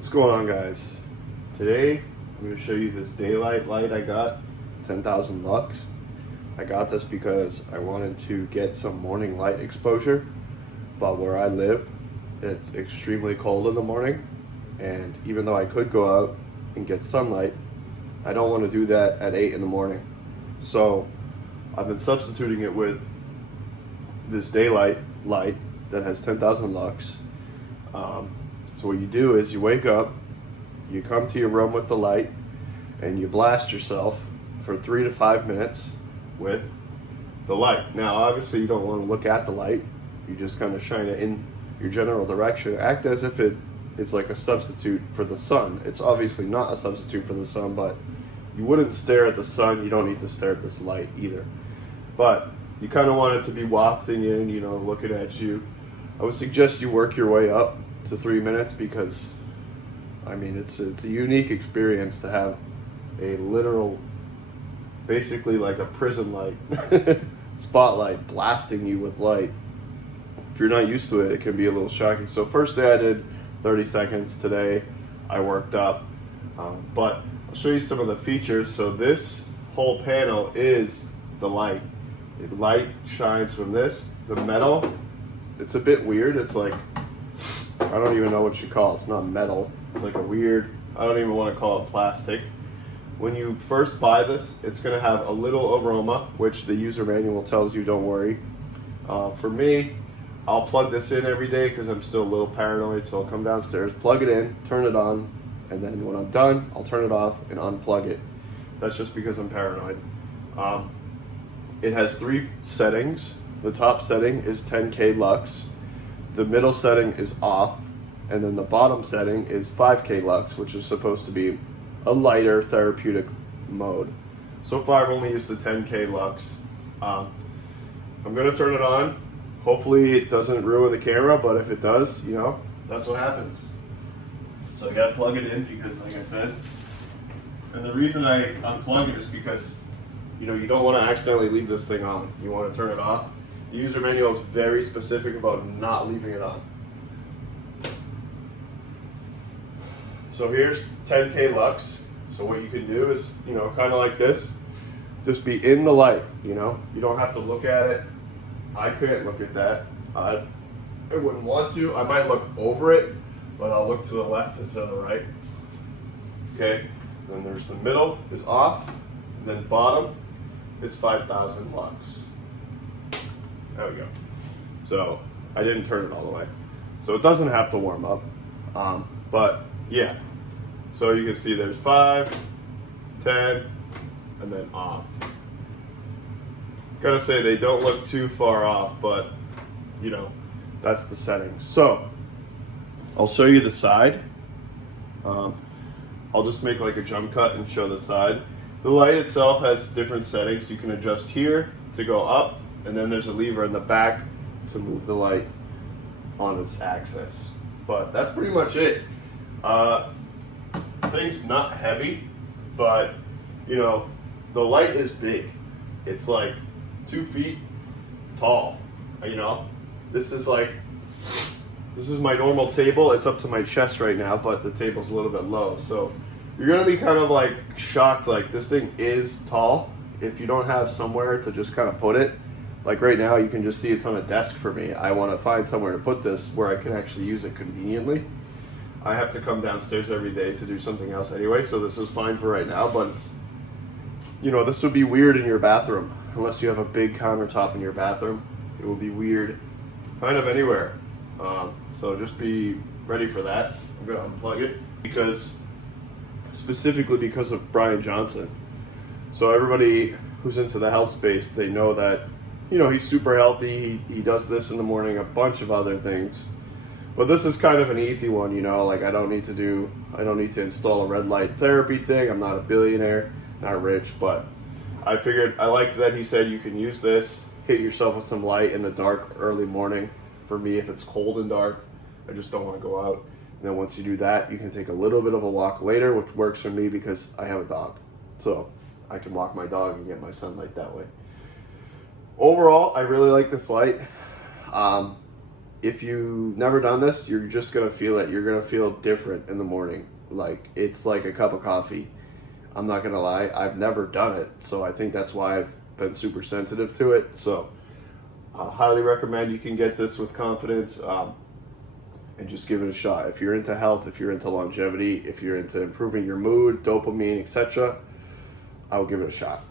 What's going on, guys? Today I'm going to show you this daylight light I got, 10,000 lux. I got this because I wanted to get some morning light exposure, but where I live it's extremely cold in the morning, and even though I could go out and get sunlight, I don't want to do that at 8 in the morning. So I've been substituting it with this daylight light that has 10,000 lux. So what you do is you wake up, you come to your room with the light, and you blast yourself for 3 to 5 minutes with the light. Now obviously you don't want to look at the light, you just kind of shine it in your general direction. Act as if it is like a substitute for the sun. It's obviously not a substitute for the sun, but you wouldn't stare at the sun, you don't need to stare at this light either. But you kind of want it to be wafting in, you know, looking at you. I would suggest you work your way up to 3 minutes because, I mean, it's a unique experience to have a literal, basically like a prison light, spotlight blasting you with light. If you're not used to it, it can be a little shocking. So first day I did 30 seconds. Today I worked up, but I'll show you some of the features. So this whole panel is the light. The light shines from this, the metal. It's a bit weird. It's like, I don't even know what you call it. It's not metal. It's like a weird, I don't even want to call it plastic. When you first buy this, it's going to have a little aroma, which the user manual tells you don't worry. For me, I'll plug this in every day because I'm still a little paranoid, so I'll come downstairs, plug it in, turn it on, and then when I'm done, I'll turn it off and unplug it. That's just because I'm paranoid. It has 3 settings. The top setting is 10K lux. The middle setting is off, and then the bottom setting is 5K lux, which is supposed to be a lighter therapeutic mode. So far I've only used the 10K lux. I'm gonna turn it on. Hopefully it doesn't ruin the camera, but if it does, you know, that's what happens. So I gotta plug it in because, like I said, and the reason I unplug it is because, you know, you don't want to accidentally leave this thing on. You want to turn it off. The user manual is very specific about not leaving it on. So here's 10K lux. So what you can do is, you know, kind of like this, just be in the light, you know. You don't have to look at it. I couldn't look at that. I wouldn't want to. I might look over it, but I'll look to the left instead of the right. Okay, then there's the middle is off, and then bottom is 5,000 lux. There we go. So I didn't turn it all the way. So it doesn't have to warm up. But yeah. So you can see there's 5, 10, and then off. Gotta say they don't look too far off, but you know, that's the settings. So I'll show you the side. I'll just make like a jump cut and show the side. The light itself has different settings. You can adjust here to go up, and then there's a lever in the back to move the light on its axis. But that's pretty much it. Thing's not heavy, but you know, the light is big. It's like 2 feet tall, you know? This is my normal table. It's up to my chest right now, but the table's a little bit low. So you're gonna be kind of like shocked, like this thing is tall. If you don't have somewhere to just kind of put it, like right now you can just see it's on a desk for me. I wanna find somewhere to put this where I can actually use it conveniently. I have to come downstairs every day to do something else anyway, so this is fine for right now, but it's, you know, this would be weird in your bathroom. Unless you have a big countertop in your bathroom, it will be weird kind of anywhere. So just be ready for that. I'm gonna unplug it specifically because of Bryan Johnson. So everybody who's into the health space, they know that, you know, he's super healthy. He does this in the morning, a bunch of other things. But this is kind of an easy one, you know, like I don't need to install a red light therapy thing. I'm not a billionaire, not rich, but I figured I liked that he said you can use this, hit yourself with some light in the dark early morning. For me, if it's cold and dark, I just don't want to go out. And then once you do that, you can take a little bit of a walk later, which works for me because I have a dog. So I can walk my dog and get my sunlight that way. Overall, I really like this light. if you've never done this, you're just gonna feel it. You're gonna feel different in the morning. Like it's like a cup of coffee. I'm not gonna lie, I've never done it, so I think that's why I've been super sensitive to it. So I highly recommend you can get this with confidence, and just give it a shot. If you're into health, if you're into longevity, if you're into improving your mood, dopamine, etc., I will give it a shot.